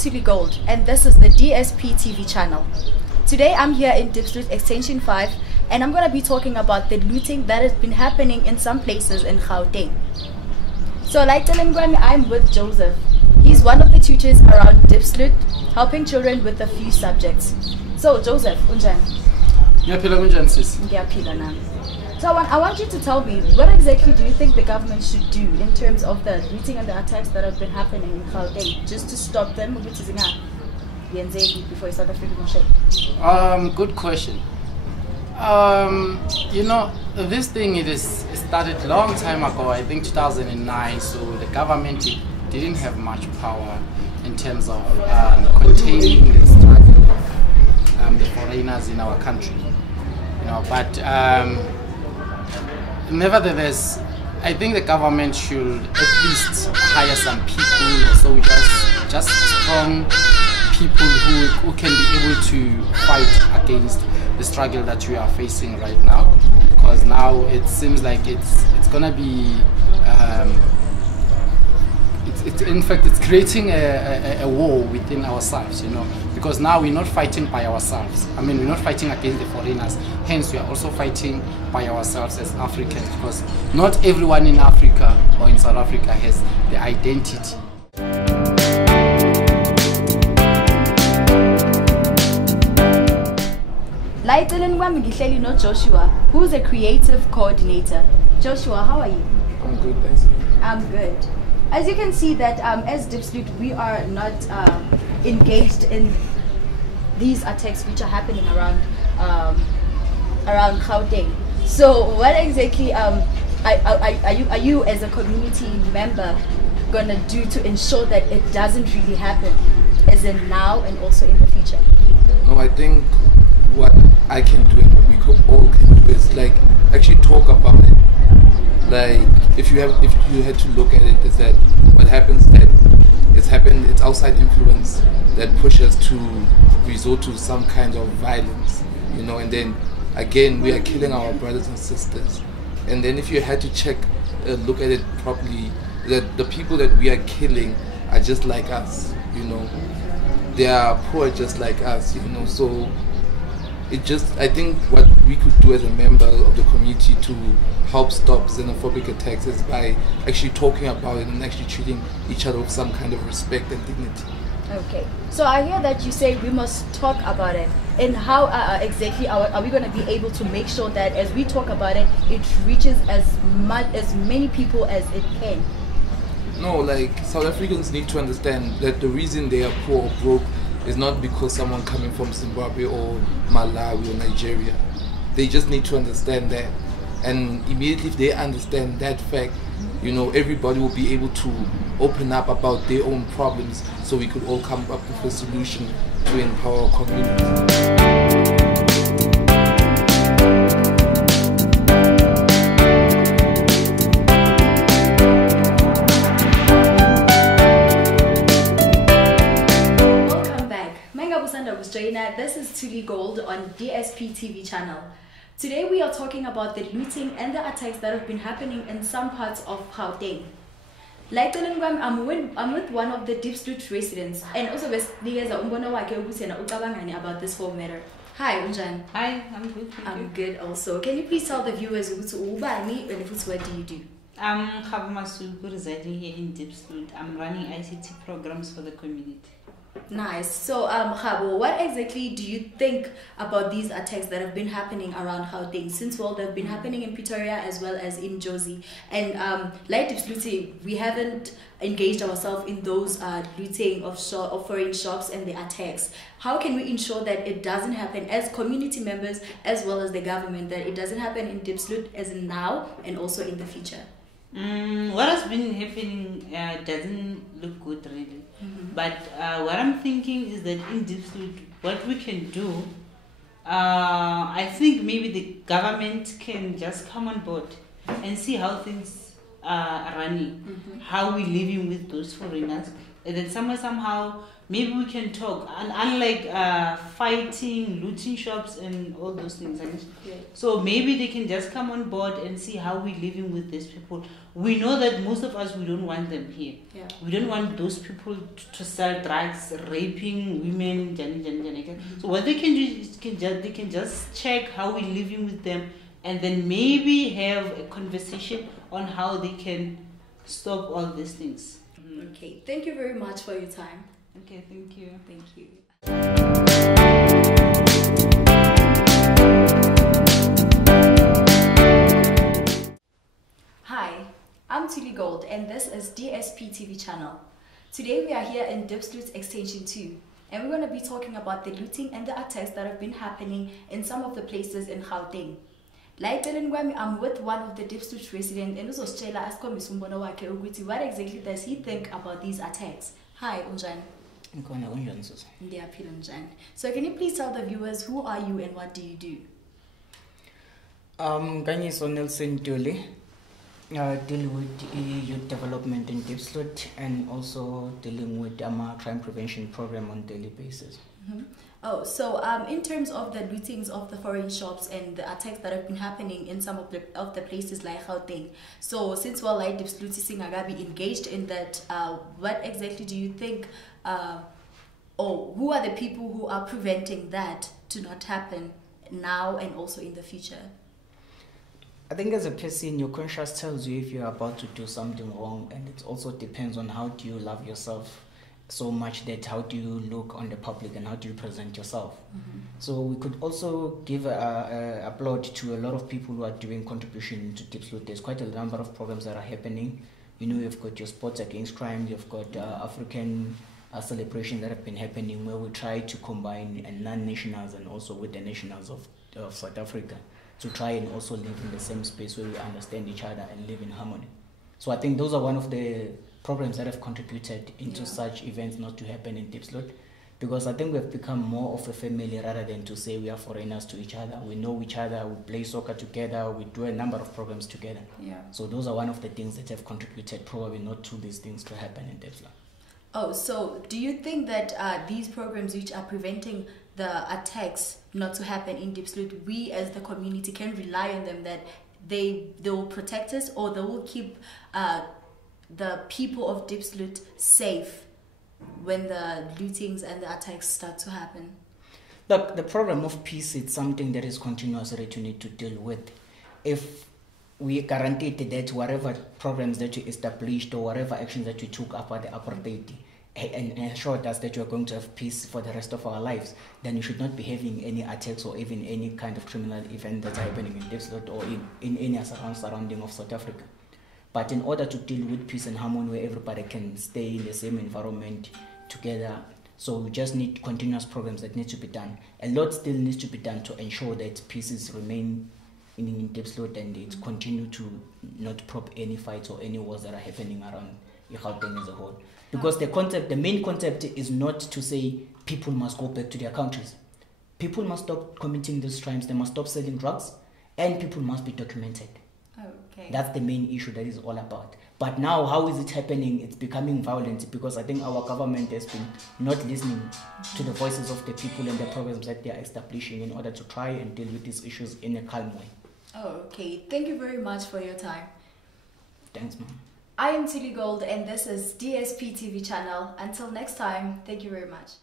Tuli Gold, and this is the DSP TV channel. Today I'm here in Diepsloot Extension 5, and I'm going to be talking about the looting that has been happening in some places in Gauteng. So like I'm with Joseph. He's one of the tutors around Diepsloot, helping children with a few subjects. So Joseph, unjani? Ngiyaphila kunjani sis? Ngiyaphila nami. So I want you to tell me, what exactly do you think the government should do in terms of the looting and the attacks that have been happening in Gauteng, just to stop them, which is before South African shape? Good question. You know, this thing it started long time ago, I think 2009, so the government didn't have much power in terms of containing the struggle of the foreigners in our country. You know, but nevertheless, I think the government should at least hire some people, so just strong people who can be able to fight against the struggle that we are facing right now, because now it seems like it's gonna be in fact it's creating a war within ourselves, you know, because now we're not fighting by ourselves. I mean, we're not fighting against the foreigners, hence we are also fighting by ourselves as Africans, because not everyone in Africa or in South Africa has the identity. Joshua, who's a creative coordinator. Joshua, how are you? I'm good, thanks. I'm good. As you can see that as Diepsloot, we are not engaged in these attacks which are happening around Gauteng. So what exactly are you as a community member gonna do to ensure that it doesn't really happen, as in now and also in the future? No, I think what I can do and what we all can do is like actually talk about it. Like if you had to look at it, is that what happens that it's outside influence that pushes to resort to some kind of violence, you know, and then again we are killing our brothers and sisters. And then if you had to look at it properly, that the people that we are killing are just like us, you know, they are poor just like us, you know. So I think what we could do as a member of the community to help stop xenophobic attacks is by actually talking about it and actually treating each other with some kind of respect and dignity. Okay, so I hear that you say we must talk about it. And how exactly are we going to be able to make sure that as we talk about it, it reaches as many people as it can? No, like South Africans need to understand that the reason they are poor or broke is not because someone coming from Zimbabwe or Malawi or Nigeria. They just need to understand that. And immediately if they understand that fact, you know, everybody will be able to open up about their own problems, so we could all come up with a solution to empower our community. This is Tuli Gold on DSP TV channel. Today we are talking about the looting and the attacks that have been happening in some parts of Gauteng. Like I'm with one of the Diepsloot residents, and also about this whole matter. Hi, unjani? Hi, I'm good. I'm good also. Can you please tell the viewers what do you do? I'm Khabamasuku, residing here in Diepsloot. I'm running ICT programs for the community. Nice. So, Khabo, what exactly do you think about these attacks that have been happening around Gauteng? Since, well, they've been happening in Pretoria as well as in Jozi. And like Diepsloot, we haven't engaged ourselves in those looting of foreign shops and the attacks. How can we ensure that it doesn't happen as community members as well as the government, that it doesn't happen in Diepsloot as in now and also in the future? What has been happening doesn't look good, really. But what I'm thinking is that in Diepsloot, what we can do, I think maybe the government can just come on board and see how things are running, how we're living with those foreigners, and then somehow maybe we can talk. And unlike fighting, looting shops, and all those things, so maybe they can just come on board and see how we're living with these people. We know that most of us, we don't want them here. Yeah. We don't want those people to sell drugs, raping women. So what they can do is they can just check how we're living with them, and then maybe have a conversation on how they can stop all these things. Okay, thank you very much for your time. Okay, thank you. Thank you. Hi, I'm Tilly Gold and this is DSP TV channel. Today we are here in Diepsloot Extension 2 and we're going to be talking about the looting and the attacks that have been happening in some of the places in Gauteng. Like I'm with one of the Diepsloot residents and what exactly does he think about these attacks? Hi, Unjan. So can you please tell the viewers who are you and what do you do? Ganyiso Nelson Tuli, deal with youth development in Diepsloot and also dealing with crime prevention program on daily basis. Oh, so in terms of the lootings of the foreign shops and the attacks that have been happening in some of the places like Gauteng, so since like Diepsloot Singagabi engaged in that, what exactly do you think, or who are the people who are preventing that to not happen now and also in the future? I think as a person, your conscience tells you if you're about to do something wrong, and it also depends on how do you love yourself so much that how do you look on the public and how do you present yourself. So we could also give a applaud to a lot of people who are doing contribution to Diepsloot. There's quite a number of programs that are happening. You know, you've got your sports against crime, you've got African celebrations that have been happening where we try to combine non-nationals and also with the nationals of South Africa to try and also live in the same space where we understand each other and live in harmony. So I think those are one of the programs that have contributed into such events not to happen in Diepsloot, because I think we've become more of a family rather than to say we are foreigners to each other. We know each other, we play soccer together, we do a number of programs together. So those are one of the things that have contributed probably not to these things to happen in Diepsloot. Oh, so do you think that these programs which are preventing the attacks not to happen in Diepsloot, we as the community can rely on them, that they will protect us or they will keep the people of Diepsloot safe when the lootings and the attacks start to happen? Look, the program of peace is something that is continuous that you need to deal with. If we guaranteed that whatever programs that you established or whatever actions that you took after the apartheid and ensured us that you are going to have peace for the rest of our lives, then you should not be having any attacks or even any kind of criminal event that's happening in Diepsloot or in any surrounding of South Africa. But in order to deal with peace and harmony where everybody can stay in the same environment together, so we just need continuous programs that need to be done. A lot still needs to be done to ensure that peace remain in Diepsloot and it continue to not prop any fights or any wars that are happening around Gauteng as a whole. Because the main concept is not to say people must go back to their countries. People must stop committing these crimes, they must stop selling drugs, and people must be documented. Okay. That's the main issue that is all about. But now, how is it happening? It's becoming violent because I think our government has been not listening to the voices of the people and the programs that they are establishing in order to try and deal with these issues in a calm way. Oh, okay. Thank you very much for your time. Thanks, ma'am. I am Tilly Gold and this is DSP TV channel. Until next time, thank you very much.